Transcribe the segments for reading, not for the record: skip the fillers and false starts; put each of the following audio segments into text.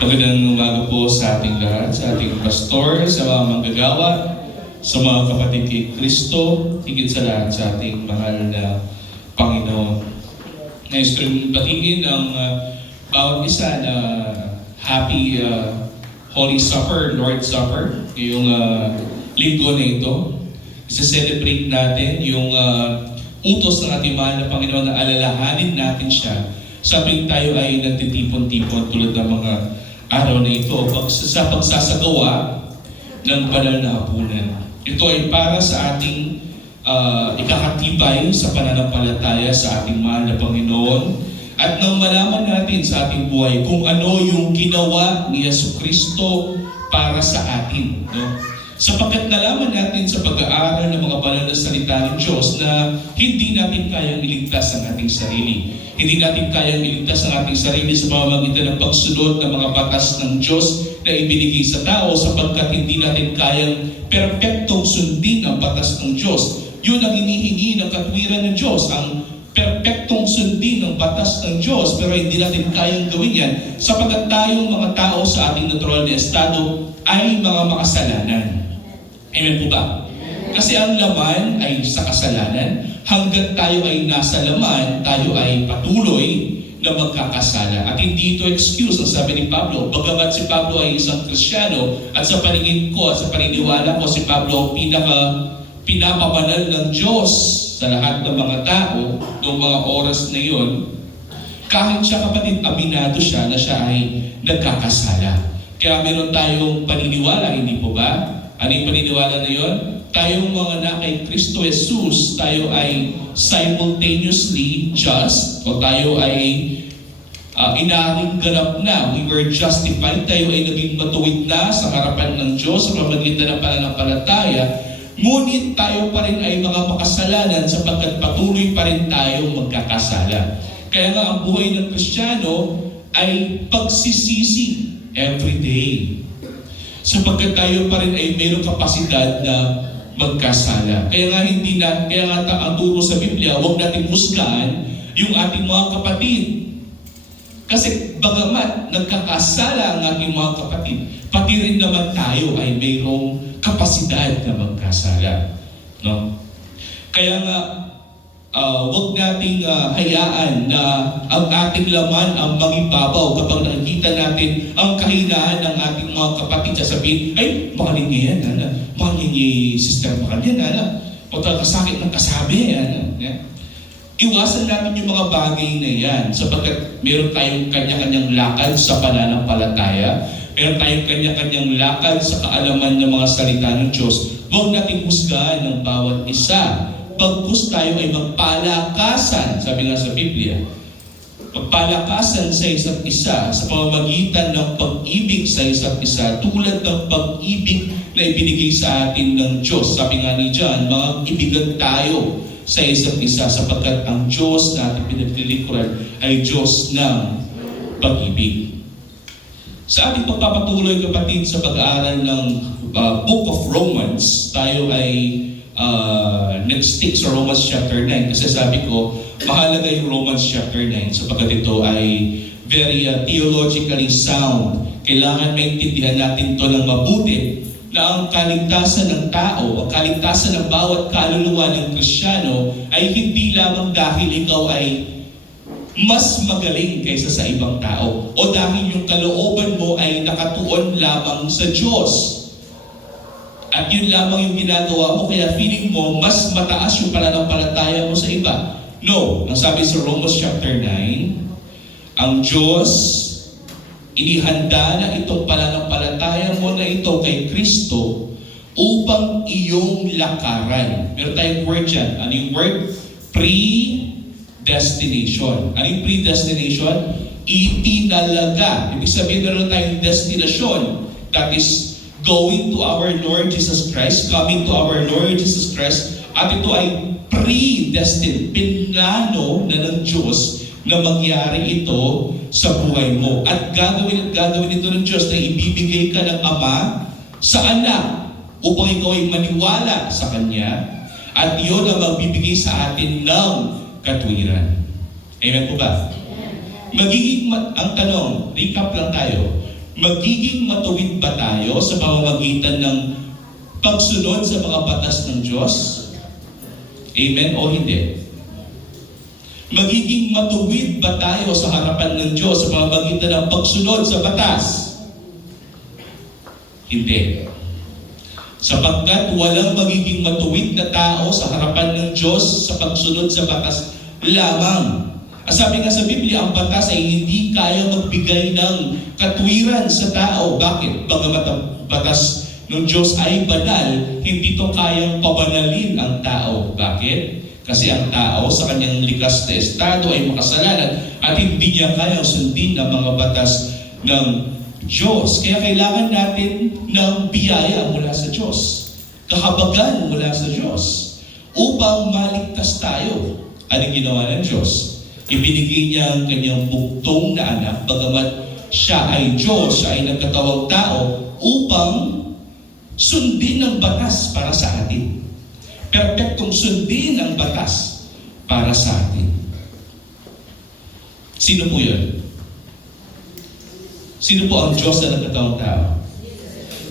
Magandang umaga po sa ating lahat, sa ating pastor, sa mga manggagawa, sa mga kapatid kay Kristo, higit sa lahat sa ating mahal na Panginoon. Nais ko rin batiin ang bawat isa na happy Holy Supper, Lord's Supper, ngayong linggo na ito. Isa-celebrate natin yung utos ng ating mahal na Panginoon na alalahanin natin siya sa tuwing tayo ay nagtitipon-tipon tulad ng mga araw na ito sa pagsasagawa ng banal na hapunan. Ito ay para sa ating ikakatibay sa pananampalataya sa ating mahal na Panginoon at nang malaman natin sa ating buhay kung ano yung ginawa ni Jesucristo para sa atin. No? Sapagkat nalaman natin sa pag-aaral ng mga banal na salita ng Diyos na hindi natin kayang iligtas ang ating sarili. Hindi natin kayang iligtas ang ating sarili sa pamamagitan ng pagsunod ng mga batas ng Diyos na ibinigay sa tao sapagkat hindi natin kayang perpektong sundin ang batas ng Diyos. Yun ang hinihingi ng katwiran ng Diyos, ang perpektong sundin ng batas ng Diyos, pero hindi natin kayang gawin yan sapagkat tayong mga tao sa ating natural na estado ay mga makasalanan. Amen po ba? Kasi ang laman ay sa kasalanan. Hanggat tayo ay nasa laman, tayo ay patuloy na magkakasala. At hindi ito excuse, ang sabi ni Pablo. Bagamat si Pablo ay isang Kristiyano, at sa paningin ko, at sa paniniwala ko, si Pablo ang pinapabanal ng Diyos sa lahat ng mga tao noong mga oras na yun. Kahit siya, kapatid, aminado siya na siya ay nagkakasala. Kaya meron tayong paniniwala, hindi po ba? Ano yung paniniwala na yun? Tayong mga na kay Kristo Jesus, tayo ay simultaneously just, o tayo ay inaring ganap na. We were justified, tayo ay naging matuwid na sa harapan ng Diyos sa pamamagitan ng pananampalataya. Ngunit tayo pa rin ay mga makasalanan sapagkat patuloy pa rin tayong magkakasala. Kaya nga ang buhay ng Kristiyano ay pagsisisi every day. Sapagkat tayo pa rin ay mayroong kapasidad na magkasala. Kaya nga ang turo sa Biblia, huwag natin husgahan yung ating mga kapatid. Kasi bagamat nagkakasala ang ating mga kapatid, pati rin naman tayo ay mayroong kapasidad na magkasala. No? Kaya nga, huwag nating hayaan na ang ating laman ang mangibabaw kapag nakikita natin ang kahinaan ng ating mga kapatid. Sasabihin, ay, mahalin niya yan, mahalin niya sister, mahalin yan, o kasakit ng kasabi, Iwasan natin yung mga bagay na yan sapagkat meron tayong kanya-kanyang lakad sa pananampalataya, meron tayong kanya-kanyang lakad sa kaalaman ng mga salita ng Diyos. Huwag nating husgahan ng bawat isa. Pagkus tayo ay magpalakasan, sabi nga sa Biblia, magpalakasan sa isa't isa sa pamamagitan ng pag-ibig sa isa't isa tulad ng pag-ibig na ibinigay sa atin ng Diyos. Sabi nga ni John, mga ibigan tayo sa isa't isa sapagkat ang Diyos na ating pinaglilingkuran ay Diyos ng pag-ibig. Sa ating pagpapatuloy, kapatid, sa pag-aaral ng Book of Romans, tayo ay nag-stick sa Romans chapter 9 kasi sabi ko, mahalaga yung Romans chapter 9 sapagkat ito ay very theologically sound. Kailangan maintindihan natin ito ng mabuti na ang kaligtasan ng tao, ang kaligtasan ng bawat kaluluwa ng Kristiyano ay hindi lamang dahil ikaw ay mas magaling kaysa sa ibang tao o dahil yung kalooban mo ay nakatuon lamang sa Diyos. At yun lamang yung ginagawa mo, kaya feeling mo mas mataas yung pananampalataya mo sa iba. No, ang sabi sa Romans chapter 9, ang Diyos, inihanda na itong pananampalataya mo na ito kay Kristo upang iyong lakaran. Meron tayong word dyan. Ano yung word? Predestination. Ano yung predestination? Itinalaga. Ibig sabihin meron tayong destination. That is going to our Lord Jesus Christ, coming to our Lord Jesus Christ, at ito ay predestined, pinlano na ng Diyos na mangyari ito sa buhay mo. At gagawin ito ng Diyos na ibibigay ka ng Ama sa Anak upang ikaw ay maniwala sa Kanya at iyon ang magbibigay sa atin ng katwiran. Amen po ba? Ang tanong, recap lang tayo, Magiging matuwid ba tayo sa pamamagitan ng pagsunod sa mga batas ng Diyos? Amen o hindi? Magiging matuwid ba tayo sa harapan ng Diyos sa pamamagitan ng pagsunod sa batas? Hindi. Sapagkat walang magiging matuwid na tao sa harapan ng Diyos sa pagsunod sa batas lamang. Sabi nga sa Biblia, ang batas ay hindi kaya magbigay ng katwiran sa tao. Bakit? Bagamat ang batas ng Diyos ay banal, hindi ito kayang pabanalin ang tao. Bakit? Kasi ang tao sa kanyang likas na estado ay makasalanan at hindi niya kayang sundin ang mga batas ng Diyos. Kaya kailangan natin ng biyaya mula sa Diyos, kahabagan mula sa Diyos, upang maligtas tayo. Anong ginawa ng Diyos? Ibinigay niya ang kanyang buktong na anak, bagamat siya ay Diyos, siya ay nagkatawang tao, upang sundin ang batas para sa atin. Perpektong sundin ang batas para sa atin. Sino po yun? Sino po ang Diyos na nagkatawang tao?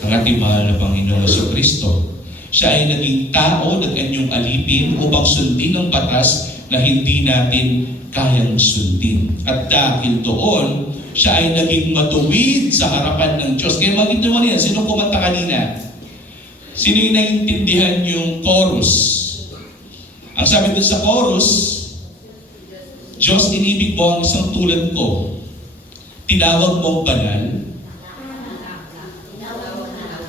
Ang ating mahal na Panginoon Jesucristo. Siya ay naging tao na kanyang alipin upang sundin ang batas na hindi natin kayang sundin. At dahil doon, siya ay naging matuwid sa harapan ng Diyos. Kaya magiging yan, sino kumanta kanina? Sino yung naiintindihan yung chorus? Ang sabi doon sa chorus, Diyos, inibig mo ang isang tulad ko. Tinawag mong banal.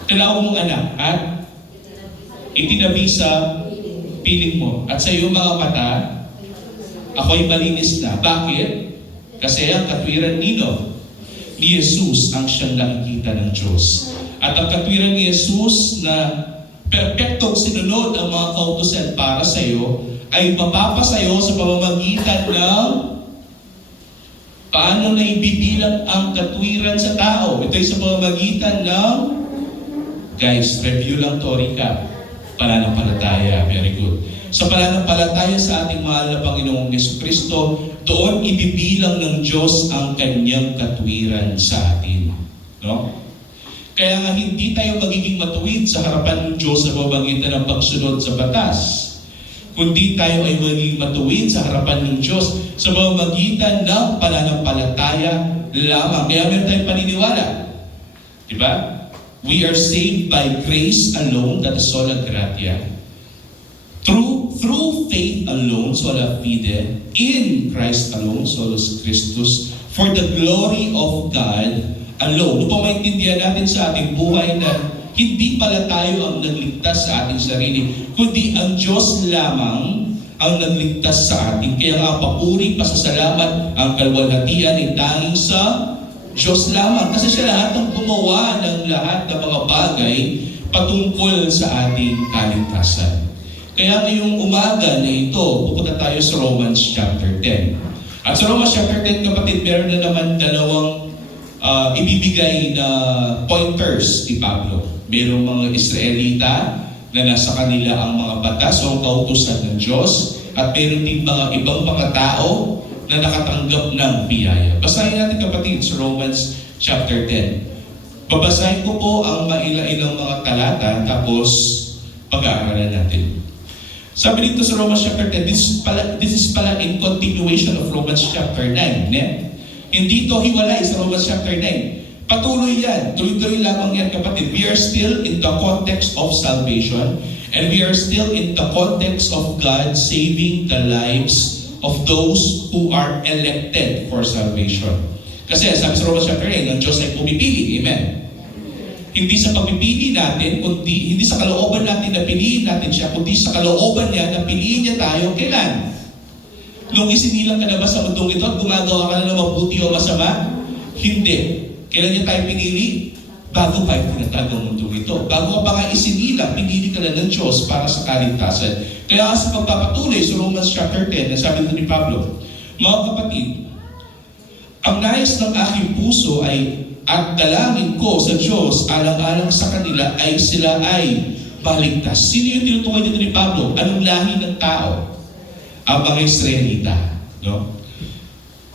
Tinawag mong anak at itinabi sa piling mo. At sa iyong mga mata, ako'y malinis na. Bakit? Kasi ang katwiran ni Jesus ang siyang nakikita ng Diyos. At ang katwiran ni Jesus na perpektong sinunod ang mga kautusan para sa iyo ay mapapasayo sa pamamagitan ng paano na ibibilang ang katwiran sa tao. Ito ay sa pamamagitan ng, guys, review lang to, recap. Pananampalataya. Very good. Sa pananampalataya sa ating mahal na Panginoong Jesucristo, doon ibibilang ng Diyos ang kanyang katwiran sa atin. No? Kaya nga hindi tayo magiging matuwid sa harapan ng Diyos sa pamamagitan ng pagsunod sa batas, kundi tayo ay magiging matuwid sa harapan ng Diyos sa pamamagitan ng pananampalataya lamang. Kaya meron tayong paniniwala. Diba? We are saved by grace alone, that is sola gratia. Through faith alone, sola fide, in Christ alone, solus Christus, for the glory of God alone. Upang maintindihan natin sa ating buhay na hindi pala tayo ang nagligtas sa ating sarili, kundi ang Diyos lamang ang nagligtas sa atin. Kaya nga papuri, pasasalamat, ang kalwalhatian ay tanging sa Diyos lamang. Kasi siya lahat ang gumawa ng lahat ng mga bagay patungkol sa ating kaligtasan. Kaya ngayong umaga na ito, pupunta tayo sa Romans chapter 10. At sa Romans chapter 10, kapatid, meron na naman dalawang ibibigay na pointers ni Pablo. Merong mga Israelita na nasa kanila ang mga batas o kautusan ng Diyos, at meron din mga ibang mga tao na nakatanggap ng biyaya. Basahin natin, kapatid, sa Romans chapter 10. Babasahin ko po ang maila-ilang mga talata, tapos pag-aaralan natin. Sabi dito sa Romans chapter 10, this is pala in continuation of Romans chapter 9. Hindi ito hiwalay sa Romans chapter 9. Patuloy yan. Tuloy-tuloy lamang yan, kapatid. We are still in the context of salvation, and we are still in the context of God saving the lives of those who are elected for salvation. Kasi sabi sa Romans chapter 9, ang Diyos ay pumipili. Amen. Hindi sa pagpipili natin, kundi hindi sa kalooban natin na piliin natin siya, kundi sa kalooban niya na piliin niya tayo. Kailan? Nung isinilang ka na ba sa mundong ito at gumagawa ka na ng mabuti o masama? Hindi. Kailan niya tayo pinili? Bago pa yung tinatag ang mundong ito. Bago ka pa nga isinilang, pinili ka na ng Diyos para sa kaligtasan. Kaya sa pagpapatuloy sa Romans chapter 10, sabi ito ni Pablo, mga kapatid, ang nais ng aking puso ay at dalangin ko sa Diyos alang-alang sa kanila ay sila ay baligtas. Sino yung tinutukoy dito ni Pablo? Anong lahi ng tao? Ang mga Israelita. No?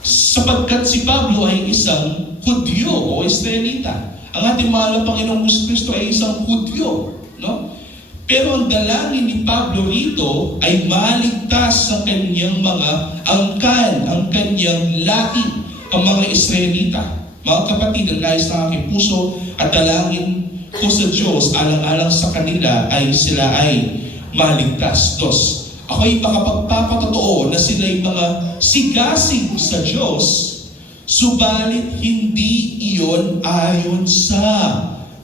Sapagkat si Pablo ay isang Hudyo o Israelita. Ang ating mahal na Panginoong Kristo ay isang Hudyo, no? Pero ang dalangin ni Pablo rito ay maligtas sa kanyang mga angkan, ang kanyang lahi, ang mga Israelita. Mga kapatid, ang nais ng aking puso at dalangin ko sa Diyos, alang-alang sa kanila ay sila ay maligtas. Dos, ako'y makapagpapatotoo na sila'y mga sigasig sa Diyos, subalit hindi iyon ayon sa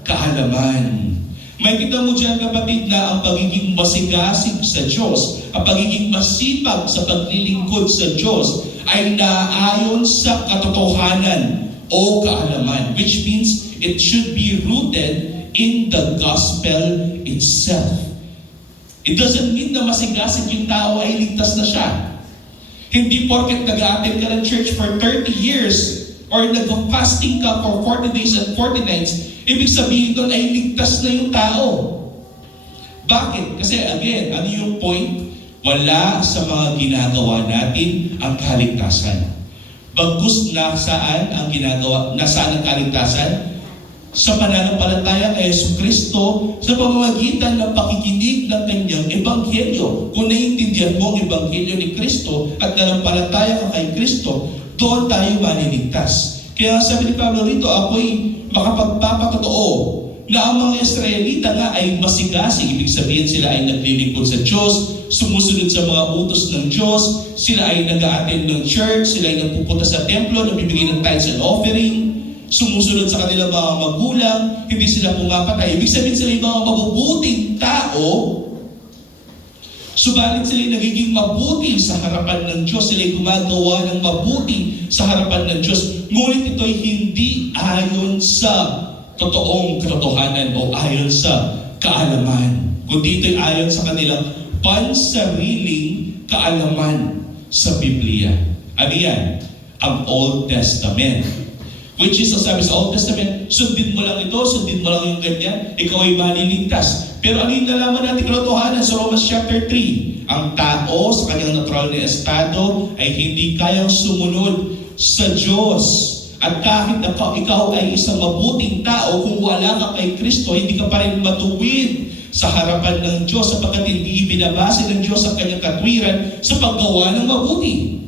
kaalaman. May kita mo dyan kapatid na ang pagiging masigasig sa Diyos, ang pagiging masipag sa paglilingkod sa Diyos ay naayon sa katotohanan o kaalaman, which means it should be rooted in the gospel itself. It doesn't mean na masigasig yung tao ay ligtas na siya. Hindi porket nag-a-attend ka ng church for 30 years or nag-fasting ka for 40 days and 40 nights, ibig sabihin doon ay ligtas na yung tao. Bakit? Kasi again, ano yung point? Wala sa mga ginagawa natin ang kaligtasan. Bagus nasaan ang ginagawa, nasaan ang kaligtasan? Sa pananampalataya kay Jesucristo sa pamamagitan ng pakikinig ng kanyang ebanghelyo. Kung naiintindihan mo ang ebanghelyo ni Kristo at nanampalataya ka kay Kristo, doon tayo maliligtas. Kaya sabi ni Pablo rito, ako'y makapagpapatotoo na ang mga Israelita nga ay masigasig. Ibig sabihin sila ay naglilingkod sa Diyos, sumusunod sa mga utos ng Diyos, sila ay nag-a-attend ng church, sila ay nagpupunta sa templo, nagbibigay ng tithes and offering, sumusunod sa kanilang mga magulang, hindi sila pumapatay. Ibig sabihin sila yung mga mabubuting tao, subalit sila nagiging mabuti sa harapan ng Diyos. Sila gumagawa ng mabuti sa harapan ng Diyos. Ngunit ito'y hindi ayon sa totoong katotohanan o ayon sa kaalaman. Kundi ito'y ayon sa kanilang pansariling kaalaman sa Biblia. Ano yan? Ang Old Testament. Which is, sabi sa Old Testament, sundin mo lang ito, sundin mo lang yung ganyan, ikaw ay maliligtas. Pero ano yung nalaman natin katotohanan sa Romans chapter 3? Ang tao sa kanyang natural na estado ay hindi kayang sumunod sa Diyos. At kahit ikaw ay isang mabuting tao, kung wala ka kay Kristo, hindi ka pa rin matuwid sa harapan ng Diyos sapagkat hindi binabase ng Diyos ang kanyang katwiran sa paggawa ng mabuti.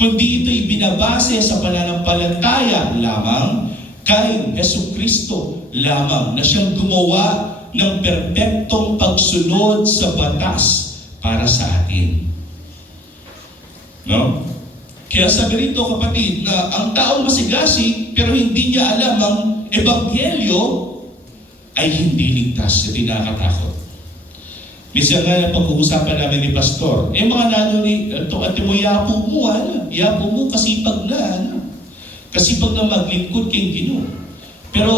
Kundi ito'y binabase sa pananampalataya lamang kay Jesucristo lamang na siyang gumawa ng perpektong pagsunod sa batas para sa atin. No? Kaya sabi rito kapatid na ang taong masigasig pero hindi niya alam ang ebanghelyo ay hindi ligtas at nakakatakot. Minsan nga pag-uusapan namin ni Pastor, mga nano ni, ate mo, yapo mo, kasipag na, kasipag na maglingkod kay Ginoo. Pero,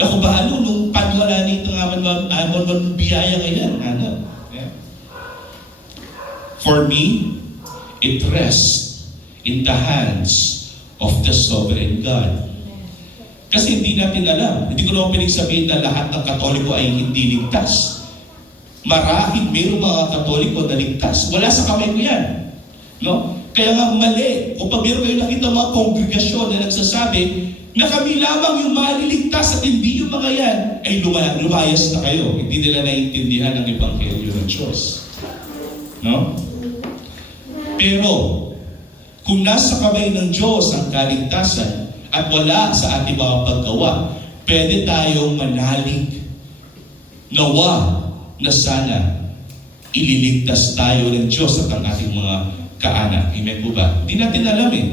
ako bahalo, nung panwala nito nga man biyaya ngayon, For me, it rests in the hands of the sovereign God. Kasi hindi natin alam, hindi ko naman pinig sabihin na lahat ng Katoliko ay hindi ligtas. Marahil mayroong mga Katoliko na ligtas. Wala sa kamay ko yan. No? Kaya nga mali. Kung pag mayroon kayo nakita mga kongregasyon na nagsasabi na kami lamang yung maliligtas at hindi yung mga yan, ay lumayas na kayo. Hindi nila naiintindihan ang ebanghelyo ng Diyos. No? Pero, kung nasa kamay ng Diyos ang kaligtasan at wala sa ating mga paggawa, pwede tayong manalig nawa na sana ililigtas tayo ng Diyos at ang ating mga kaanak. Amen po ba? Hindi natin alam eh.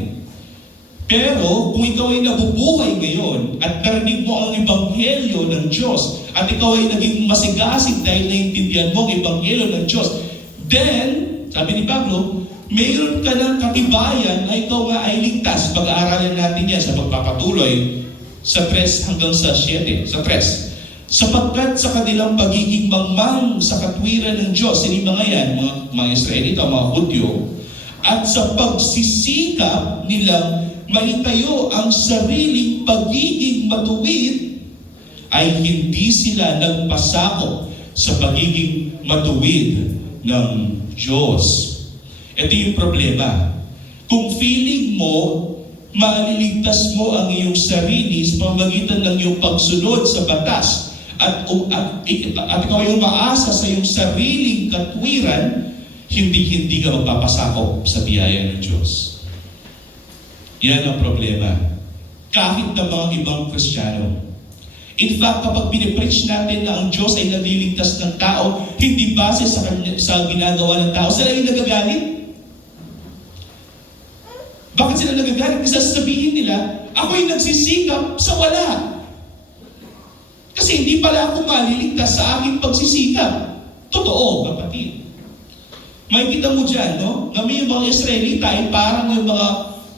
Pero kung ikaw ay nabubuhay ngayon at narinig mo ang ebanghelyo ng Diyos at ikaw ay naging masigasig dahil naintindihan mo ang ebanghelyo ng Diyos, then, sabi ni Pablo, mayroon ka ng katibayan na ikaw nga ay ligtas. Pag-aaralan natin yan sa pagpapatuloy sa 3 hanggang sa 7. Sa 3. Sapagkat sa kanilang pagiging mangmang sa katwiran ng Diyos, hindi mga yan, mga Israelita, mga Hudyo, at sa pagsisikap nilang maitayo ang sariling pagiging matuwid, ay hindi sila nagpasakop sa pagiging matuwid ng Diyos. Ito yung problema. Kung feeling mo, maliligtas mo ang iyong sarili sa pamamagitan ng iyong pagsunod sa batas at ikaw ay umaasa sa iyong sariling katwiran, hindi ka magpapasakop sa biyaya ng Diyos. Yan ang problema. Kahit ng mga ibang Kristiyano. In fact, kapag pinipreach natin na ang Diyos ay nagliligtas ng tao, hindi base sa ginagawa ng tao, sila ay nagagalit. Bakit sila nagagalit? Kasi sasabihin nila, ako'y nagsisikap sa wala. Kasi hindi pala ako maliligtas sa aking pagsisikap. Totoo, kapatid. May kita mo dyan, no? Na may mga Israelita ay parang yung mga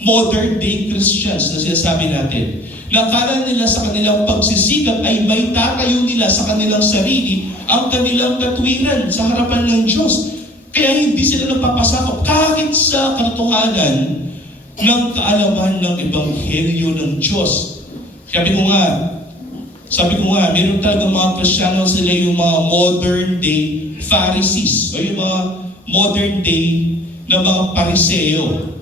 modern day Christians na sinasabi natin. Nakala nila sa kanilang pagsisikap ay may tatayo nila sa kanilang sarili ang kanilang katwiran sa harapan ng Diyos. Kaya hindi sila nagpapasakop kahit sa katotohanan ng kaalaman ng Ebanghelyo ng Diyos. Sabi ko nga, meron talaga mga Kristiyano, sila yung mga modern day Pharisees o yung mga modern day na mga Pariseo.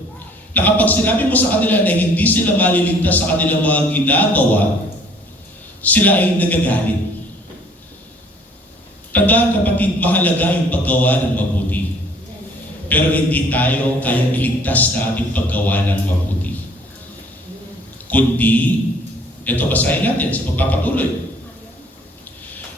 Na kapag sinabi mo sa kanila na hindi sila maliligtas sa kanilang mga ginagawa, sila ay nagagalit. Tandaan kapatid, mahalaga yung paggawa ng mabuti. Pero hindi tayo kayang iligtas na ating paggawa ng mabuti. Kundi, ito basahin natin sa pagpapatuloy.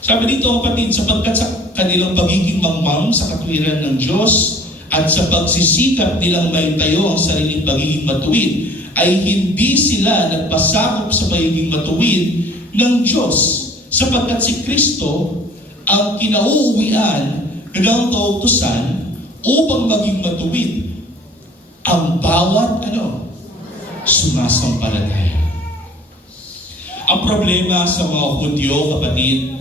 Sabi dito kapatid, sapagkat sa kanilang pagiging mangmang sa katwiran ng Diyos, at sa pagsisikap nilang maitayo ang sariling pagiging matuwid, ay hindi sila nagpasakop sa pagiging matuwid ng Diyos, sapagkat si Kristo ang kinauuwian ng kautusan upang maging matuwid ang bawat sumasampalataya. Ang problema sa mga Hudyo, kapatid,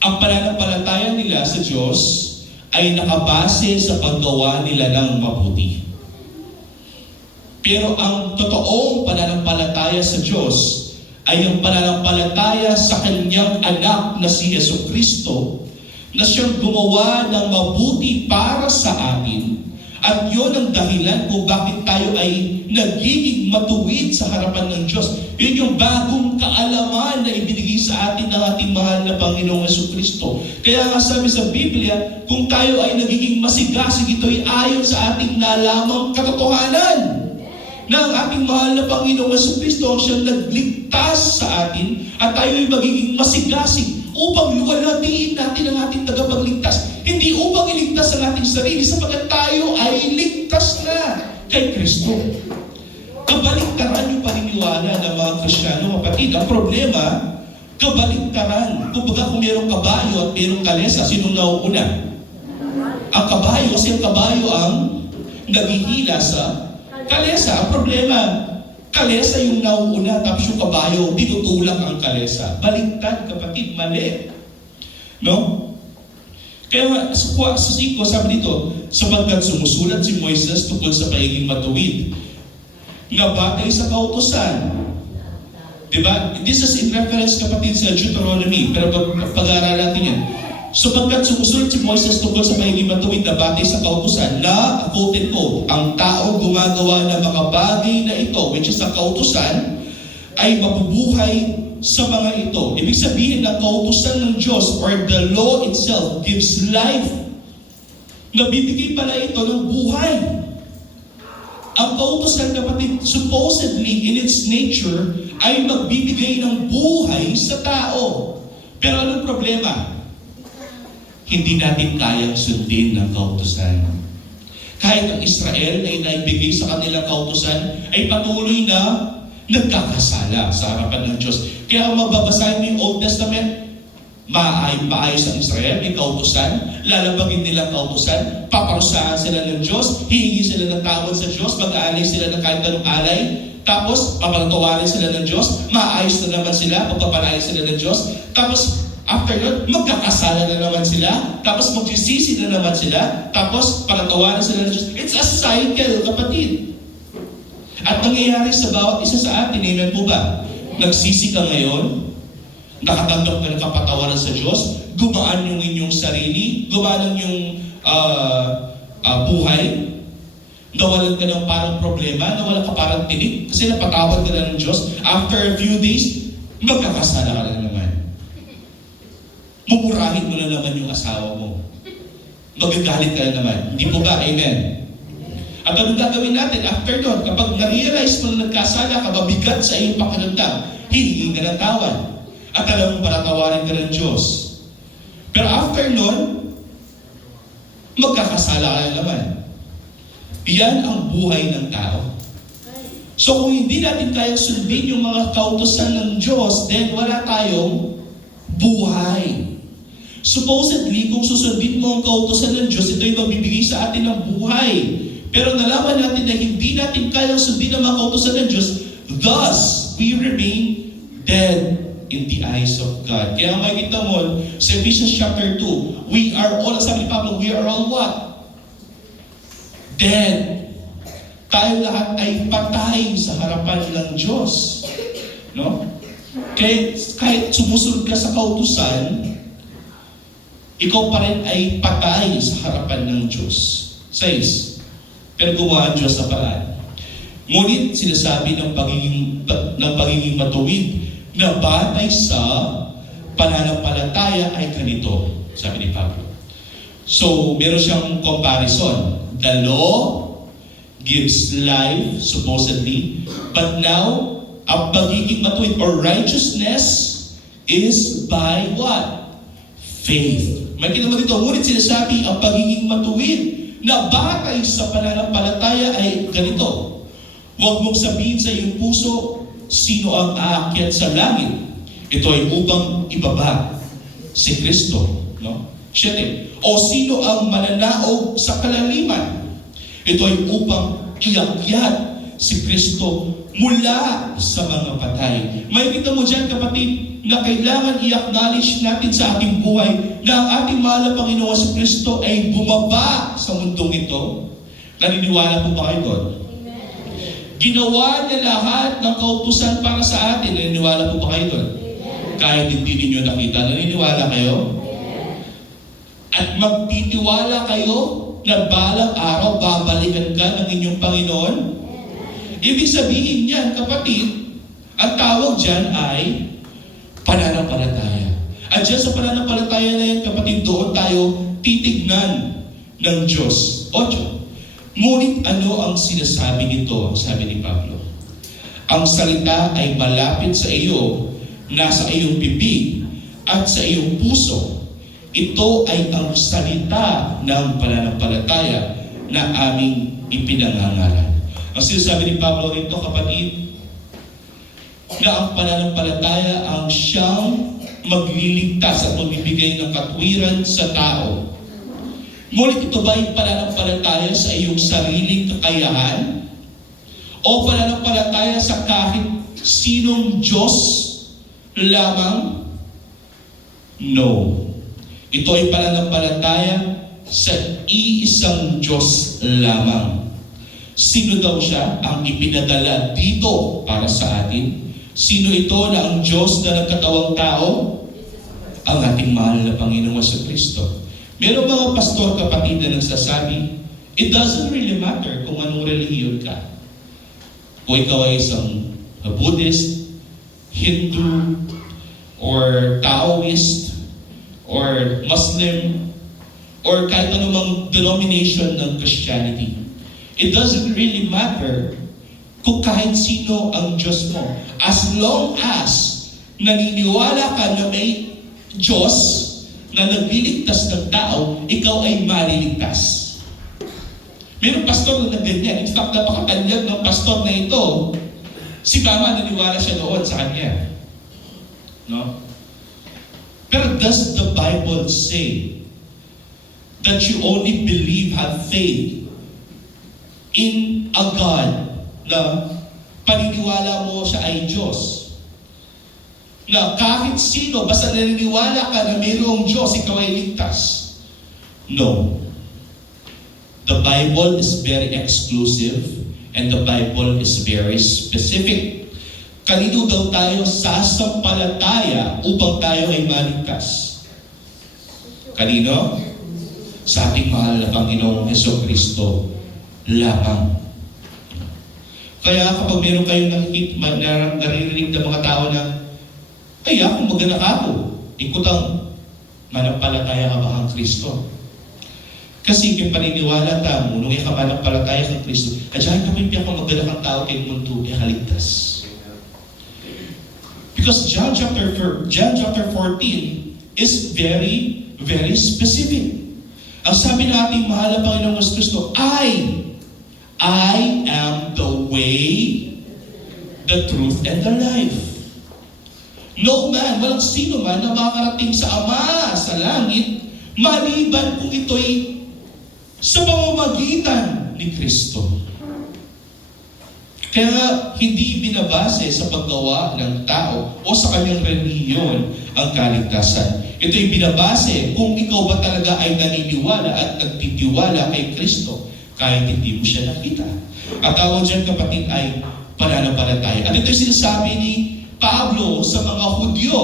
ang pananampalataya nila sa Diyos ay nakabase sa paggawa nila ng mabuti. Pero ang totoong pananampalataya sa Diyos ay ang pananampalataya sa Kanyang anak na si Jesucristo, na siyang gumawa ng mabuti para sa atin. At yun ang dahilan kung bakit tayo ay nagiging matuwid sa harapan ng Diyos. Yun yung bagong kaalaman na ibinigay sa atin ng ating mahal na Panginoong Jesucristo. Kaya nga sabi sa Biblia, kung tayo ay nagiging masigasig, ito ay ayon sa ating nalamang katotohanan na ang ating mahal na Panginoong Jesucristo ang siyang nagligtas sa atin at tayo ay magiging masigasig upang luwalhatiin natin ang ating tagapagligtas. Hindi upang iligtas ang ating sarili sapagkat tayo ay ligtas na kay Kristo. Kabaliktaran yung paniniwala ng mga Kristiyano, kapatid. Ang problema, kabaliktaran. Kumbaga kung mayroong kabayo at mayroong kalesa, sinong nauuna? Ang kabayo, kasi ang kabayo ang naghihila sa kalesa. Ang problema, kalesa yung nauuna, tapos yung kabayo, tinutulak ang kalesa. Baliktad, kapatid, mali. No? Kaya sa 5, sabi dito, sapagkat sumusulat si Moises tungkol sa pagiging matuwid, na batay sa kautusan. Diba? This is in reference, kapatid, sa Deuteronomy, pero pag-aaralan natin yan. Sapagkat sumusulat si Moises tungkol sa pagiging matuwid na batay sa kautusan, na, quote quote, ang taong gumagawa ng mga bagay na ito, which is ang kautusan, ay mabubuhay sa mga ito. Ibig sabihin na kautusan ng Diyos or the law itself gives life. Nabibigay pala ito ng buhay. Ang kautusan, kapatid, supposedly in its nature, ay magbibigay ng buhay sa tao. Pero anong problema? Hindi natin kayang sundin ng kautusan. Kahit ang Israel ay naibigay sa kanilang kautusan, ay patuloy na nagkakasala sa harapan ng Diyos. Kaya kung mababasahin mo yung Old Testament, maayos ang Israel, may kautusan, lalabagin nila ang kautusan, paparusahan sila ng Diyos, hihingi sila ng tawad sa Diyos, mag-aalay sila ng kahit anong alay, tapos papanatawarin sila ng Diyos, maayos na naman sila, pagpapalain sila ng Diyos, tapos after yun, magkakasala na naman sila, tapos magsisisi na naman sila, tapos panatawarin sila ng Diyos. It's a cycle, kapatid. At nangyayari sa bawat isa sa atin, amen po ba? Nagsisi ka ngayon, nakatanggap ka ng kapatawaran sa Diyos, gumaan yung inyong sarili, gumaan ang inyong buhay, Nawalan ka ng parang problema, nawalan ka parang tinik, kasi napatawad ka na ng Diyos. After a few days, magkakasala ka na naman. Mumurahin mo na naman yung asawa mo. Magagalit ka na naman. Hindi po ba? Amen? At anong gagawin natin after doon? Kapag na-realize mo na nagkasala ka, mabigat sa iyong pakiramdam, hihingi ka ng tawad. At alam mo, palatawarin ka ng Diyos. Pero after noon, magkakasala ka na naman. Iyan ang buhay ng tao. So kung hindi natin kayang sundin yung mga kautusan ng Diyos, then wala tayong buhay. Supposedly, kung susundin mo ang kautusan ng Diyos, ito'y magbibigay sa atin ng buhay. Pero nalaman natin na hindi natin kayang sundin ang mga kautusan ng Diyos, thus, we remain dead in the eyes of God. Kaya makikita mo, sa Ephesians chapter 2, we are all, sabi ni Pablo, we are all what? Dead. Tayo lahat ay patay sa harapan ng Diyos. No? Kahit sumusunod ka sa kautusan, ikaw pa rin ay patay sa harapan ng Diyos. 6. Pero gumawa ang Diyos sa paraan. Ngunit sinasabi ng pagiging matuwid na batay sa pananampalataya ay ganito, sabi ni Pablo. So, meron siyang comparison. The law gives life, supposedly, but now, ang pagiging matuwid or righteousness is by what? Faith. Makikita mo dito, ngunit sinasabi ang pagiging matuwid na batay sa pananampalataya ay ganito. Huwag mong sabihin sa iyong puso, sino ang aakyat sa langit? Ito ay upang ibaba si Kristo. No? 7. O sino ang mananaog sa kalaliman? Ito ay upang iakyat si Kristo mula sa mga patay. Makikita mo dyan, kapatid, na kailangan i-acknowledge natin sa ating buhay na ang ating mahal na Panginoon si Kristo ay bumaba sa mundong ito. Naniniwala po ba kayo doon? Ginawa niya lahat ng kautusan para sa atin. Naniniwala po ba kayo doon? Kahit hindi ninyo nakita, naniniwala kayo? At magtitiwala kayo na balang araw babalikan ka ng inyong Panginoon? Ibig sabihin niyan, kapatid, ang tawag dyan ay pananampalataya. At dyan sa pananampalataya na yan, kapatid, doon tayo titignan ng Diyos. 8. Ngunit ano ang sinasabi nito? Sabi ni Pablo. Ang salita ay malapit sa iyo, nasa iyong bibig at sa iyong puso. Ito ay ang salita ng pananampalataya na aming ipinangangaral. Ang sinasabi ni Pablo rito, kapatid, na ang pananampalataya ang siyang magliligtas at magbibigay ng katwiran sa tao. Ngunit ito ba ay pananampalataya sa iyong sariling kakayahan? O pananampalataya sa kahit sinong Diyos lamang? No. Ito ay pananampalataya sa iisang Diyos lamang. Sino daw siya ang ipinadala dito para sa atin? Sino ito na ang Diyos na nagkatawang tao? Ang ating mahal na Panginoong Kristo. Meron mga pastor, kapatid, na nagsasabi, it doesn't really matter kung anong relihiyon ka. Kung ikaw ay isang Buddhist, Hindu, or Taoist, or Muslim, or kahit anumang denomination ng Christianity. It doesn't really matter kung kahit sino ang Diyos mo. As long as naniniwala ka na may Diyos na nagliligtas ng tao, ikaw ay maliligtas. Mayroong pastor na ganyan. In fact, napakatanyag ng pastor na ito. Si Mama, naniwala siya noon sa kanya. No? Pero does the Bible say that you only believe, have faith in a God na paniniwala mo siya ay Diyos? Na kahit sino, basta naniniwala ka na mayroong Diyos, ikaw ay ligtas? No. The Bible is very exclusive and the Bible is very specific. Kanino daw tayo sasampalataya upang tayo ay maligtas? Kanino? Sa ating mahal na Panginoong Kristo. lamang. Kaya kapag meron kayong naririnig ng mga tao na, ay ako maganak ako, ikutang manampalataya ka ba kang Kristo? Kasi kung paniniwala tamo, nung ikamanampalataya kang Kristo, adyan kami piyak kung maganak ang tao kay mundo, ikaligtas. Because John chapter 14 is very, very specific. Ang sabi ng ating mahal na Panginoong Kristo, I am the way, the truth, and the life. No man, walang sino man na makakarating sa Ama, sa langit, maliban kung ito'y sa pamamagitan ni Kristo. Kaya hindi binabase sa paggawa ng tao o sa kanyang relihiyon ang kaligtasan. Ito'y binabase kung ikaw ba talaga ay naniniwala at nagtitiwala kay Kristo kahit hindi mo siya nakita. At tawag dyan, kapatid, ay pananampalataya. At ito'y sinasabi ni Pablo sa mga Hudyo.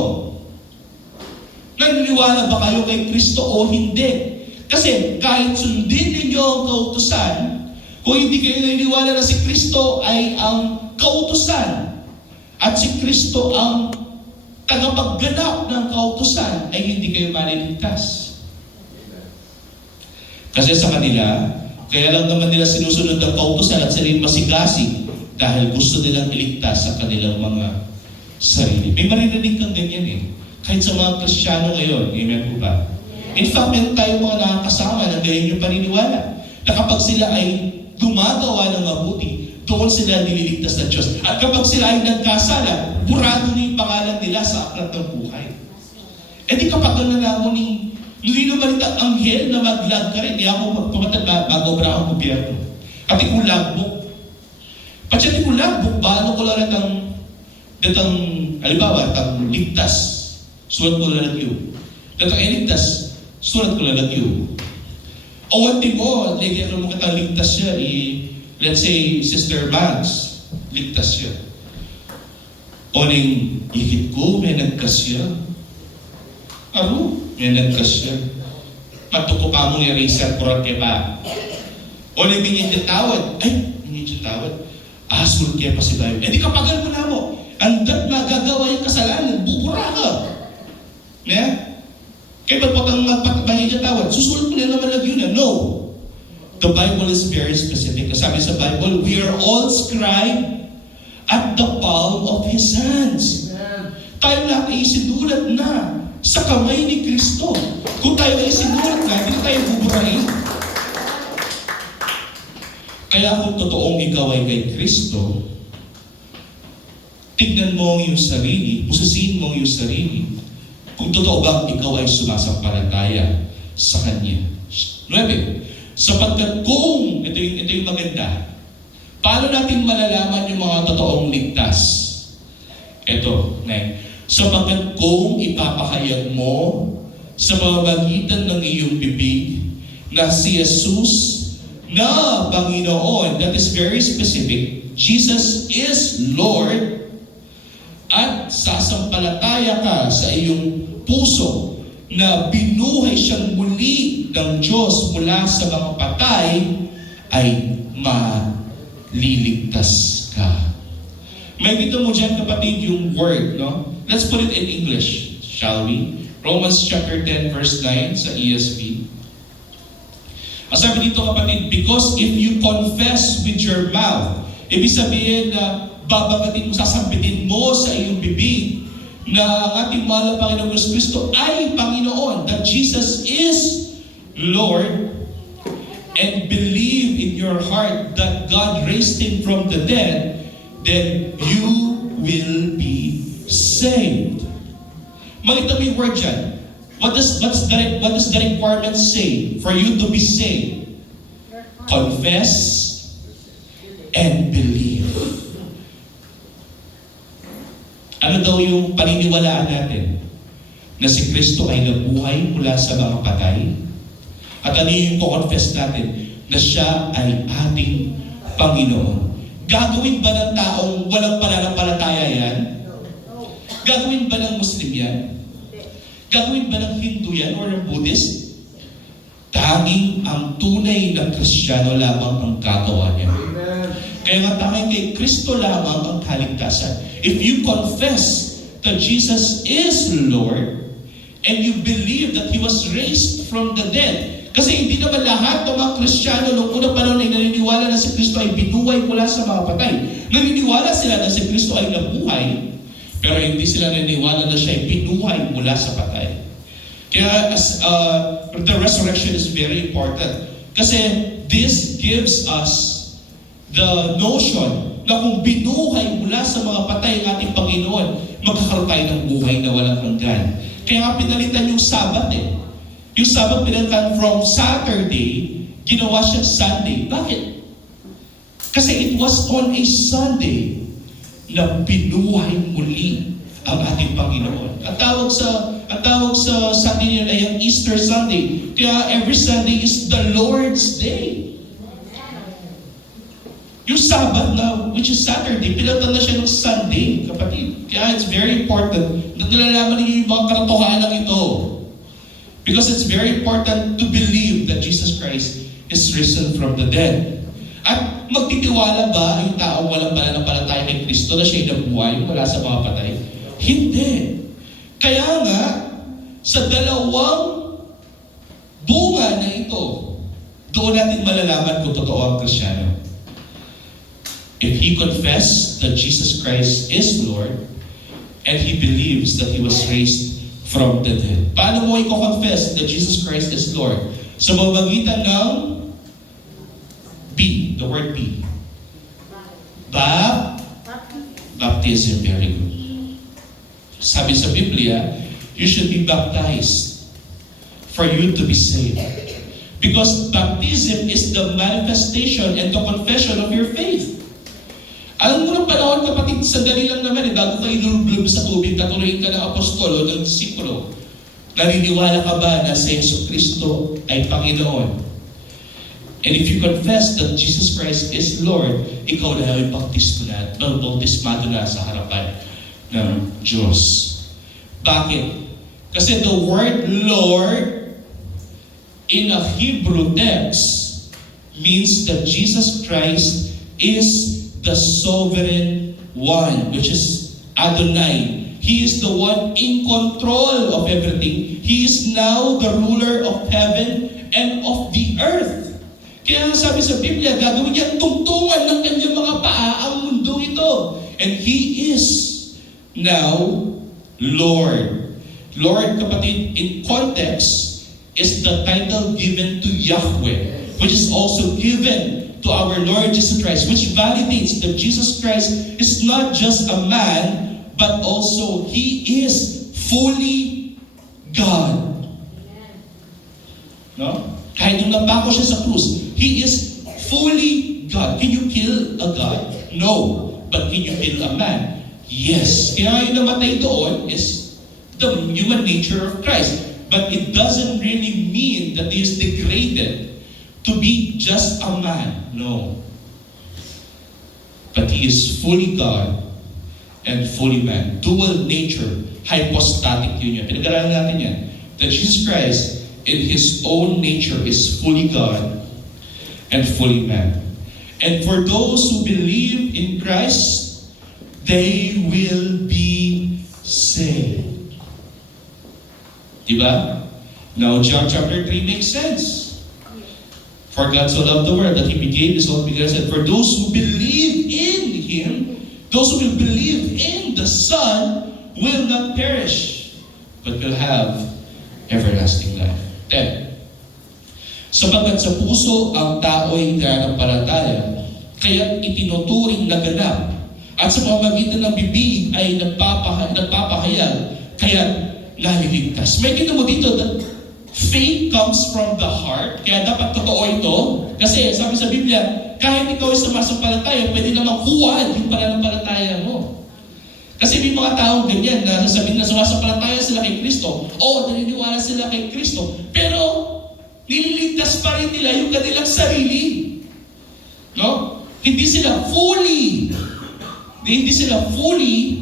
Naniniwala ba kayo kay Kristo o hindi? Kasi kahit sundin ninyo ang kautusan, kung hindi kayo naniniwala na si Kristo ay ang kautusan at si Kristo ang tagapagganap ng kautusan, ay hindi kayo maliligtas. Kasi sa kanila, kaya lang naman nila sinusunod ang kautusan at sila masigasig dahil gusto nilang iligtas sa kanilang mga sarili. May maririnig kang ganyan eh. Kahit sa mga Kristiyano ngayon, amen po ba? In fact, meron tayong mga nakakasama na ganyan yung paniniwala. Na kapag sila ay gumagawa ng mabuti, doon sila nililigtas ng Diyos. At kapag sila ay nagkasala, burado na yung pangalan nila sa aklat ng buhay. E di kapag nanamo ni hindi naman ang anghel na mag-lag ka rin. Di ako magpamatag mag-obra ang gobyerno. At ikong lagbok. Pati ikong lagbok, paano ko lang datang, halimbawa, datang ligtas, sulat ko lang yun. Datang iligtas, sulat ko lang yun. O hindi mo, lagyan mo katang ligtas siya, let's say, Sister Mags, ligtas siya. O ning, ikit ko, may nagkas siya. Ano? May nagkas siya. Matuko pa mo ni Racer Porke ba? O ning bingin tawad. Ay, bingin tawad. Asul kaya pa si Bayo. Eh di kapagal mo na mo. Andat magagawa yung kasalanan, bubura ka. Yeah? Kaya ba't patang magpatbahid yung tawad? Susulat mo na naman lang yun na. No. The Bible is very specific. Sabi sa Bible, we are all scribed at the palm of His hands. Tayo lahat ay isinulat na sa kamay ni Kristo. Kung tayo ay isinulat na, hindi tayo buburahin. Kaya kung totoong ikaw ay kay Kristo, tignan mo ang iyong sarili, pusasiin mo ang iyong sarili, kung totoo bang ikaw ay sumasampalataya sa Kanya. 9. Sapagkat kung, ito yung maganda, paano natin malalaman yung mga totoong ligtas? Ito, 9. Sapagkat kung ipapahayag mo sa pamamagitan ng iyong bibig na si Jesus na Panginoon, that is very specific, Jesus is Lord, at sasampalataya ka sa iyong puso na binuhay siyang muli ng Diyos mula sa mga patay, ay maliligtas ka. May dito mo dyan, kapatid, yung word, no? Let's put it in English, shall we? Romans chapter 10, verse 9 sa ESV. Ang sabi dito, kapatid, because if you confess with your mouth, ibig sabihin na babagatin mo, sasambitin mo sa iyong bibig na ang ating mahal na Panginoong Kristo ay Panginoon, that Jesus is Lord, and believe in your heart that God raised Him from the dead, then you will be saved. Makita mo yung word dyan. What does the requirement say for you to be saved? Confess and believe. Ano daw yung paniniwalaan natin? Na si Kristo ay nabuhay mula sa mga patay? At ano yung confess natin? Na siya ay ating Panginoon. Gagawin ba ng taong walang pananampalataya yan? Gagawin ba ng Muslim yan? Gagawin ba ng Hindu yan or ng Buddhist? tanging ang tunay na Kristiyano lamang ang gagawa niya. Kaya nga tanging kay Kristo lamang ang kaligtasan. If you confess that Jesus is Lord, and you believe that He was raised from the dead, kasi hindi naman lahat ng mga Kristiyano noong unang panahon ay naniniwala na si Kristo ay binuhay mula sa mga patay. Naniniwala sila na si Kristo ay nabuhay, pero hindi sila naniniwala na siya ay binuhay mula sa patay. Kaya the resurrection is very important. Kasi this gives us the notion na kung binuhay mula sa mga patay ang ating Panginoon, magkakaroon tayo ng buhay na walang hanggan. Kaya nga pinalitan yung Sabat eh. Yung Sabat pinalitan from Saturday, ginawa siya Sunday. Bakit? Kasi it was on a Sunday na binuhay muli ang ating Panginoon. Ang tawag sa Sunday niya ay ang Easter Sunday. Kaya every Sunday is the Lord's Day. Yung Sabbath na, which is Saturday, pinalitan na siya ng Sunday, kapatid. Kaya it's very important na nalalaman niyo yung mga katotohanan ito. Because it's very important to believe that Jesus Christ is risen from the dead. At magtitiwala ba yung taong walang pananampalataya kay Kristo na siya'y nabuhay mula sa mga patay? Hindi. Kaya nga, sa dalawang bunga na ito, doon natin malalaman kung totoo ang Kristiyano. If he confessed that Jesus Christ is Lord, and he believes that he was raised from the dead. Paano mo i-confess that Jesus Christ is Lord? Sa mamagitan ng B, the word B. Baptism, very good. Sabi sa Biblia, you should be baptized for you to be saved. Because baptism is the manifestation and the confession of your faith. Alam mo ng panahon, kapatid, sandali lang naman bago ka inulublob sa tubig, katuloyin ka ng apostol o ng disipulo. Naniniwala ka ba na si Yesu Kristo ay Panginoon? And if you confess that Jesus Christ is Lord, ikaw na ay bautismado na sa harapan ng Diyos. Bakit? Kasi the word Lord in a Hebrew text means that Jesus Christ is the sovereign one, which is Adonai. He is the one in control of everything. He is now the ruler of heaven and of the earth. Kaya sabi sa Biblia, gagawin niya tungtungan ng kanyang mga paa ang mundo ito. And He is now Lord. Lord, kapatid, in context, is the title given to Yahweh, which is also given to our Lord Jesus Christ, which validates that Jesus Christ is not just a man, but also He is fully God. No? Kahit nung napako siya sa krus, He is fully God. Can you kill a God? No. But can you kill a man? Yes. Kaya yung namatay doon is the human nature of Christ. But it doesn't really mean that He is degraded to be just a man. No. But He is fully God and fully man. Dual nature, hypostatic union. Pinag-aralan natin yan. That Jesus Christ in His own nature is fully God and fully man. And for those who believe in Christ, they will be saved. Diba? Now John chapter 3 makes sense. For God so loved the world that He gave His own begotten Son. For those who believe in Him, those who will believe in the Son will not perish, but will have everlasting life. 10. Sapagkat sa puso ang tao'y nananampalataya, kaya itinuturing na ganap, at sa pamamagitan ng bibig ay nagpapahayag, kaya naliligtas. May kita mo dito that faith comes from the heart, kaya dapat totoo ito. Kasi sabi sa Biblia, kahit ikaw ay sumasampalataya, pwede namang huwad yung pananampalataya mo. Kasi may mga taong ganyan na sasabihin na sumasampalataya sila kay Kristo, o naniniwala sila kay Kristo, pero nililigtas pa rin nila yung kanilang sarili. No? Hindi sila fully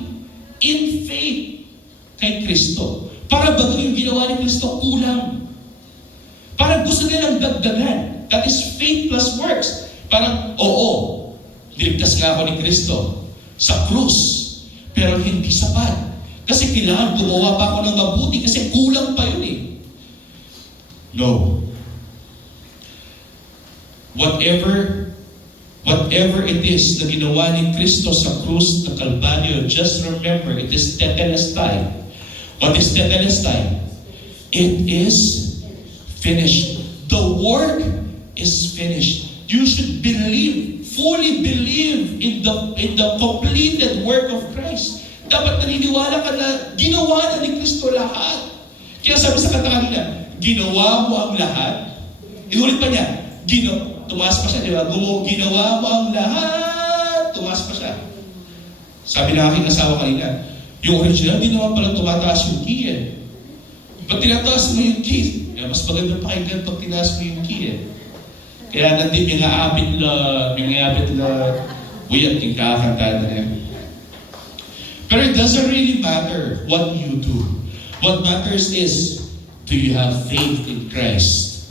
in faith kay Kristo. Para bago yung ginawa ni Kristo, kulang. Parang gusto nilang dagdagan. That is faith plus works. Parang, oo, niligtas nga ako ni Kristo sa krus. Pero hindi sapat. Kasi kailangan gumawa pa ako ng mabuti kasi kulang pa yun eh. No. Whatever it is na ginawa ni Kristo sa krus ng Kalbaryo, just remember, it is tetelestai. What is tetelestai? It is finished. The work is finished. You should believe, fully believe in the completed work of Christ. Dapat naniniwala ka na ginawa na ni Kristo lahat. Kaya sabi sa kanta kanina, ginawa mo ang lahat. Inulit pa niya, tumaas pa siya, di ba? Ginawa mo ang lahat, tumaas pa siya. Sabi ng aking asawa kanina, yung original, di naman pala tumataas yung key eh. Ba't tinataas mo yung key? Mas maganda pakinggan pag tinaas mo yung key eh. Kaya nandun yung ngapit la, uyat yung kakanta na yan. Pero it doesn't really matter what you do. What matters is, do you have faith in Christ?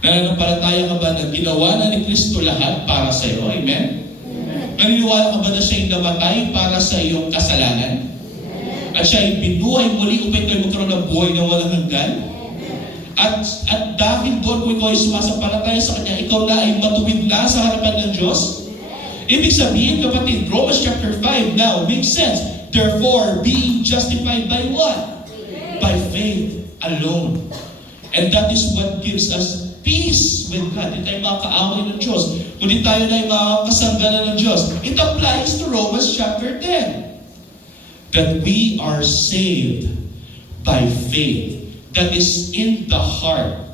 Nananampalataya ka ba na ginawa na ni Kristo lahat para sa iyo? Amen? Naniniwala ka ba na siya'y namatay para sa iyong kasalanan? At siya'y binuhay muli upang ito'y magkaroon ng buhay na walang hanggan? At dahil doon kung ikaw ay sumasampalataya sa Kanya, ikaw na ay matuwid na sa harapan ng Diyos? Ibig sabihin, kapatid, Romans chapter 5 now makes sense. Therefore, being justified by what? By faith alone. And that is what gives us peace with God. Hindi tayo makakaaway ng Diyos. Kundi tayo na ay makakasangganan ng Diyos. It applies to Romans chapter 10. That we are saved by faith that is in the heart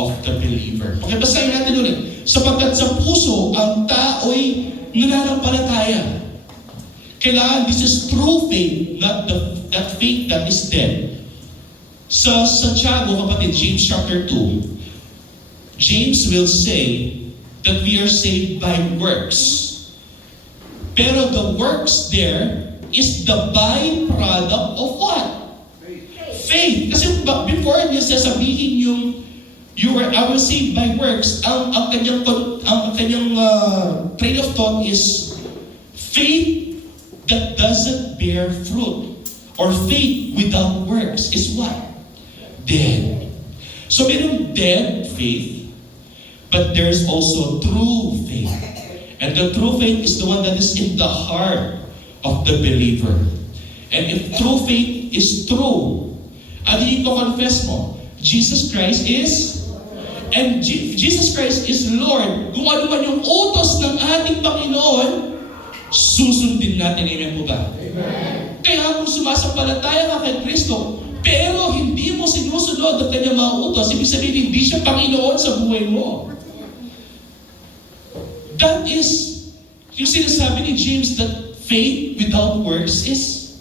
of the believer. Okay, basahin natin ulit. Sapagkat sa puso, ang tao'y nananampalataya. Kailangan, this is true faith, not that faith that is dead. Sa Santiago, kapatid, James chapter 2, James will say that we are saved by works. Pero the works there is the byproduct of what? Faith. Kasi before niya sasabihin yung I was saved by works, ang kanyang train of thought is faith that doesn't bear fruit, or faith without works is what? Dead. So mayroong dead faith, but there's also true faith. And the true faith is the one that is in the heart of the believer. And if true faith is true, ano yung confess mo? Jesus Christ is, and Jesus Christ is Lord. Kung ano man yung utos ng ating Panginoon, susundin natin. Amen po ba? Amen. Kaya kung sumasampalataya ka kay Kristo, pero hindi mo sinusunod ang kanyang mga utos, ibig sabihin, hindi siya Panginoon sa buhay mo. That is, yung sinasabi ni James that faith without works is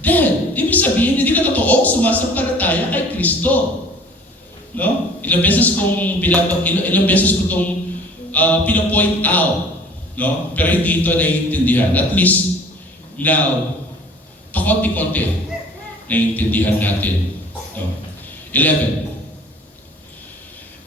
dead. Ibig sabihin, hindi ka totoo sumasampalataya kay Kristo. No? Ilang beses ko itong pinapoint out. No? Pero hindi ito naiintindihan. At least, now, pakonti-konti, naiintindihan natin. No? 11.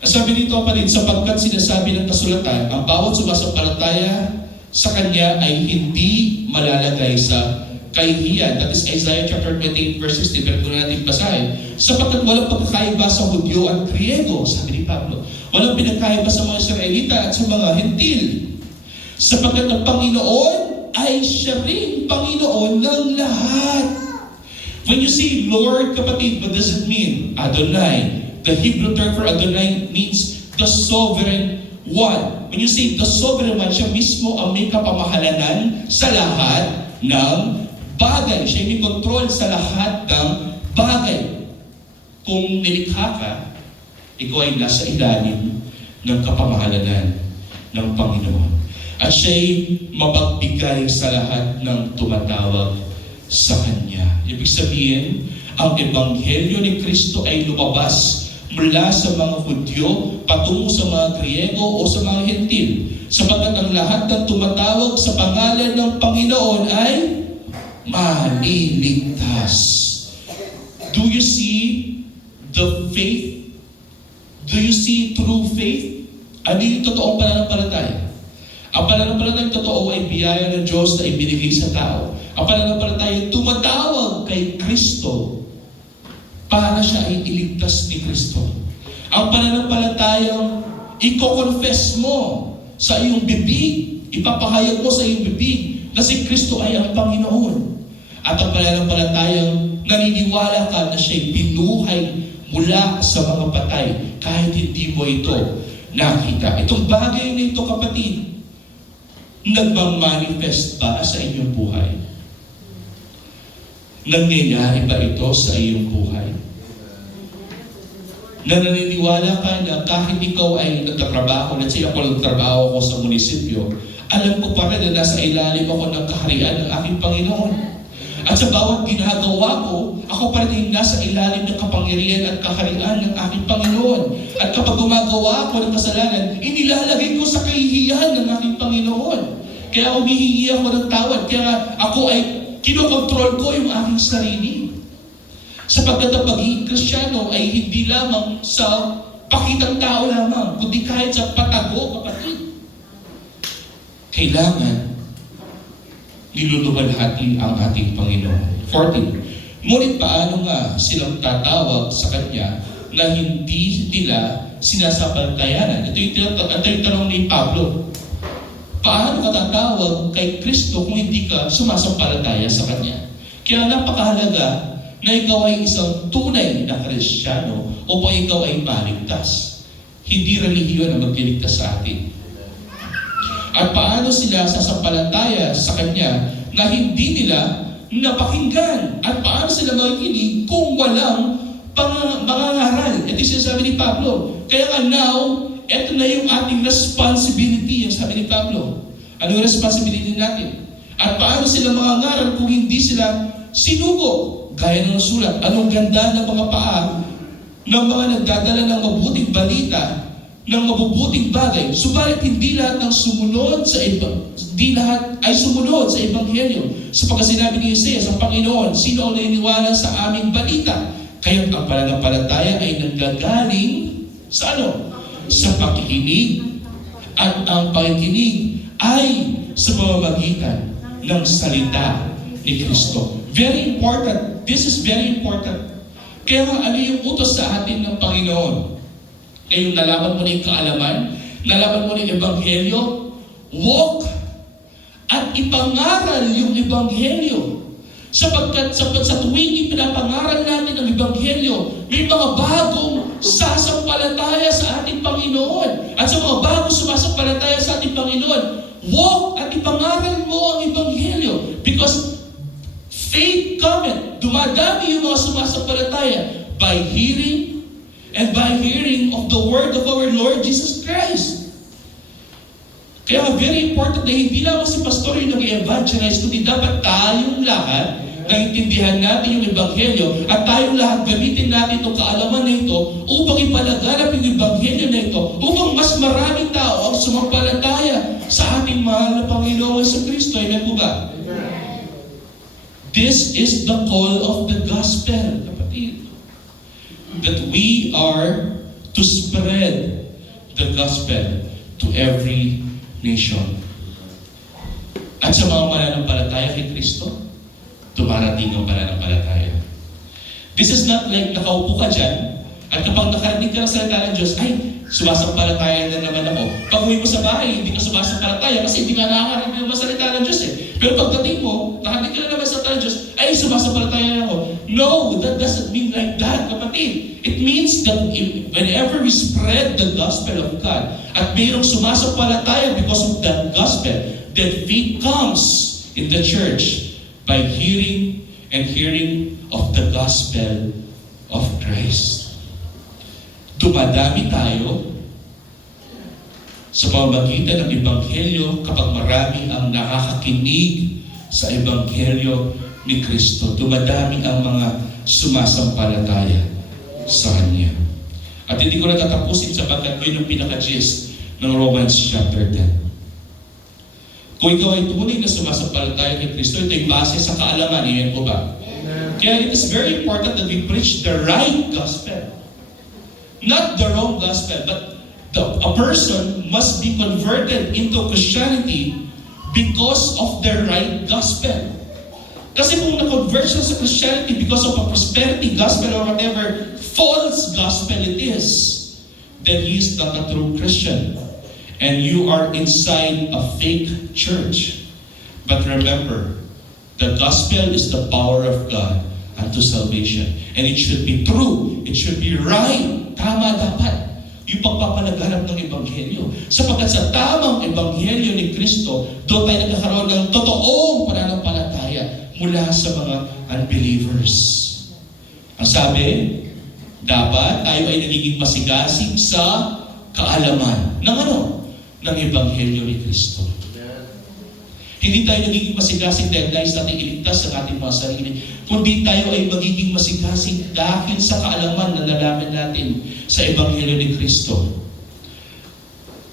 Sabi dito pa rin, sapagkat sinasabi ng kasulatan, ang bawat sumasampalataya sa Kanya ay hindi malalagay sa kahihiyan. That is Isaiah chapter 28 verse 16. Pero kung natin basahin, sapagkat walang pagkakaiba sa Hudyo at Griego, sabi ni Pablo. Walang pinagkaiba sa mga Israelita at sa mga Hentil. Sapagkat ang Panginoon ay siya rin Panginoon ng lahat. When you say Lord, kapatid, what does it mean? Adonai. The Hebrew term for Adonai means the sovereign one. When you say the sovereign one, siya mismo ang may kapamahalanan sa lahat ng bagay. Siya may control sa lahat ng bagay. Kung nilikha ka, ikaw ay nasa ilalim ng kapamahalanan ng Panginoon. At siya'y mapagbigay sa lahat ng tumatawag sa Kanya. Ibig sabihin, ang Ebanghelyo ni Kristo ay lumabas mula sa mga Hudyo patungo sa mga Griego o sa mga Hentil. Sapagkat ang lahat ng tumatawag sa pangalan ng Panginoon ay maliligtas. Do you see the faith Do you see true faith? Ano yung totoong pananampalataya? Ang pananampalatayang totoo ay biyaya ng Diyos na ibinigay sa tao. Ang pananampalatayang tumatawag kay Kristo para siya ay iligtas ni Kristo. Ang pananampalatayang i-confess mo sa iyong bibig, ipapahayag mo sa iyong bibig na si Kristo ay ang Panginoon. At ang pananampalatayang naniniwala ka na siya'y binuhay mula sa mga patay kahit hindi mo ito nakita. Itong bagay na ito, kapatid, nagmamanifest ba sa inyong buhay? Nangyayari ba ito sa iyong buhay? Na naniniwala ka na kahit ikaw ay nagtatrabaho, let's say ako nagtrabaho ako sa munisipyo, alam ko pa rin na nasa ilalim ako ng kaharian ng aking Panginoon. At sa bawat ginagawa ko, ako pa rin nasa ilalim ng kapangyarihan at kaharian ng aking Panginoon. At kapag gumagawa ako ng kasalanan, inilalagay ko sa kahihiyan ng aking Panginoon. Kaya humihingi ako ng tawad. Kaya ako ay kinokontrol ko yung aking sarili. Sapagkat ang pagiging Kristiyano ay hindi lamang sa pakitang tao lamang, kundi kahit sa patago, kapatid. Kailangan niluluwalhati ang ating Panginoon. 14. Ngunit paano nga silang tatawag sa Kanya na hindi nila sinasapantayanan? Ito yung tanong ni Pablo. Paano ka tatawag kay Kristo kung hindi ka sumasampalataya sa Kanya? Kaya napakahalaga na ikaw ay isang tunay na Kristiyano upang ikaw ay maligtas. Hindi relihiyon ang magliligtas sa atin. At paano sila sasampalataya sa Kanya na hindi nila napakinggan? At paano sila makikinig kung walang mangangaral? Ito yung sinasabi ni Pablo. Kaya nga now, ito na yung ating responsibility, yung sabi ni Pablo. Ano yung responsibility natin? At paano sila mangangaral kung hindi sila sinugo? Gaya ng sulat, anong ganda ng mga paa ng mga nagdadala ng mabuting balita, ng mabubuting bagay. Subalit hindi lahat ng sumunod sa hindi lahat ay sumunod sa Ebanghelyo. Sapagkat sinabi ni Isaiah sa Panginoon, sino ang naniniwala sa aming balita? Kaya't ang pananampalataya ay nanggagaling sa ano? Sa pakikinig. At ang pakikinig ay sa pamamagitan ng salita ni Kristo. Very important. This is very important. Kaya ano yung utos sa atin ng Panginoon? Yung nalaman mo na yung kaalaman, nalaman mo na yung Ebanghelyo, walk at ipangaral yung Ebanghelyo. Sapagkat sa tuwing ipinapangaral natin ang Ebanghelyo, may mga bagong sasampalataya sa ating Panginoon. At sa mga bagong sumasampalataya sa ating Panginoon, walk at ipangaral mo ang Ebanghelyo. Because faith cometh, dumadami yung mga sumasampalataya by hearing and by hearing of the word of our Lord Jesus Christ. Kaya very important na hindi lang si pastor yung nag-evangelize, kundi dapat tayong lahat naintindihan natin yung Ebanghelyo at tayong lahat gamitin natin itong kaalaman na ito upang ipalaganap yung Ebanghelyo na ito upang mas maraming tao ang sumampalataya sa ating mahal na Panginoon sa Kristo. Amen po ba? This is the call of the gospel, kapatid. That we are to spread the gospel to every nation. At sa mga mananampalataya kay Kristo, dumarating ang pananampalataya. This is not like nakaupo ka dyan, at kapag nakarating ka ng salita ng Diyos, ay, sumasampalataya na naman ako. Pag uwi mo sa bahay, hindi ka sumasampalataya kasi hindi nga nakakarinig naman salita ng Diyos eh. Pero pagdating mo, nakarinig ka na naman sa salita ng Diyos, ay, sumasampalataya na ako. No, that doesn't mean like that, kapatid. It means that whenever we spread the gospel of God, at mayroong sumasampalataya because of that gospel, then faith comes in the church by hearing and hearing of the gospel of Christ. Dumadami tayo sa pamamagitan ng Ebanghelyo kapag marami ang nakakakinig sa Ebanghelyo ni Kristo. Dumadami ang mga sumasampalataya sa Kanya. At hindi ko na tatapusin sapagkat yun ang pinaka-gist ng Romans chapter 10. Kung ikaw ay tunay na sumasampalataya kay Kristo, ito ay base sa kaalaman. Amen po ba? Kaya it is very important that we preach the right gospel. Not the wrong gospel, but a person must be converted into Christianity because of the right gospel. Kasi kung na-convert siya sa Christianity because of a prosperity gospel or whatever false gospel it is, then he is not a true Christian. And you are inside a fake church. But remember, the gospel is the power of God unto salvation. And it should be true. It should be right. Tama dapat. Yung pagpapalaganap ng Ebanghelyo. Sapagkat sa tamang Ebanghelyo ni Kristo, doon tayo nagkakaroon ng totoong pananampalataya mula sa mga unbelievers. Ang sabi, dapat tayo ay nagiging masigasig sa kaalaman ng ano? Ng Ebanghelyo ni Kristo. Hindi tayo nagiging masigasig dahil nais natin iligtas ang ating mga sarili, kundi tayo ay magiging masigasig dahil sa kaalaman na nalaman natin sa Ebanghelyo ni Kristo.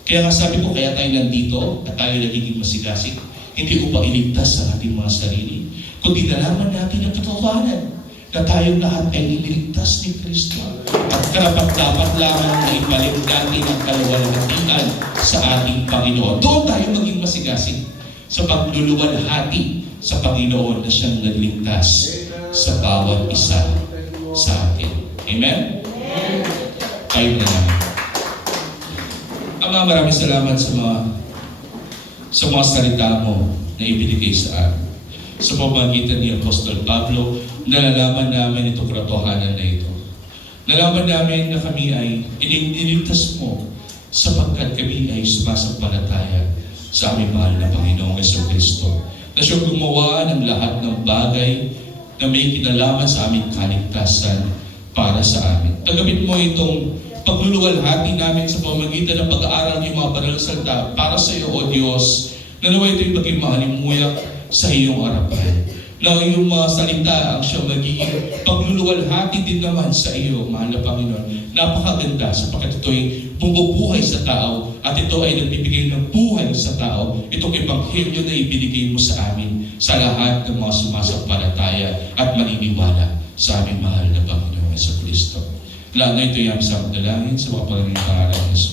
Kaya nga sabi ko, kaya tayo nandito at tayo nagiging masigasig, hindi upang iligtas ang ating mga sarili, kundi nalaman natin ang katotohanan na tayong lahat ay iniligtas ni Kristo. At karapat-dapat lamang na ibalik natin ang kaluwalhatian sa ating Panginoon. Doon tayo maging masigasig sa pagluluwalhati sa Panginoon na siyang nagligtas sa bawat isa sa atin. Amen? Kayo na naman. Ama, maraming salamat sa mga salita mo na ibinigay sa amin. Sa pamamagitan ni Apostol Pablo, nalalaman namin itong katotohanan na ito. Nalaman namin na kami ay iniligtas mo sapagkat kami ay sumasampalataya sa aming mahal na Panginoong Jesucristo, na siyang gumawa ng lahat ng bagay na may kinalaman sa aming kaligtasan para sa amin. Tagapin mo itong pagluluwalhati namin sa pamamagitan ng pag-aaral ng mga banal na salita para sa iyo, O Diyos, na nawa ito'y maging mahalimuyak sa iyong harapan. Na iyong mga salita ang siyang magiging pagluluwalhati din naman sa iyo, mahal na Panginoon. Napakaganda sapagkat ito'y bumubuhay sa tao at ito ay nagbibigay ng buhay sa tao. Itong Ebanghelyo na ibinigay mo sa amin sa lahat ng mga sumasampalataya at maniniwala sa aming mahal na Panginoon Jesucristo. Lahat na ito yung sa dalangin sa mga pangalan ng Jesus.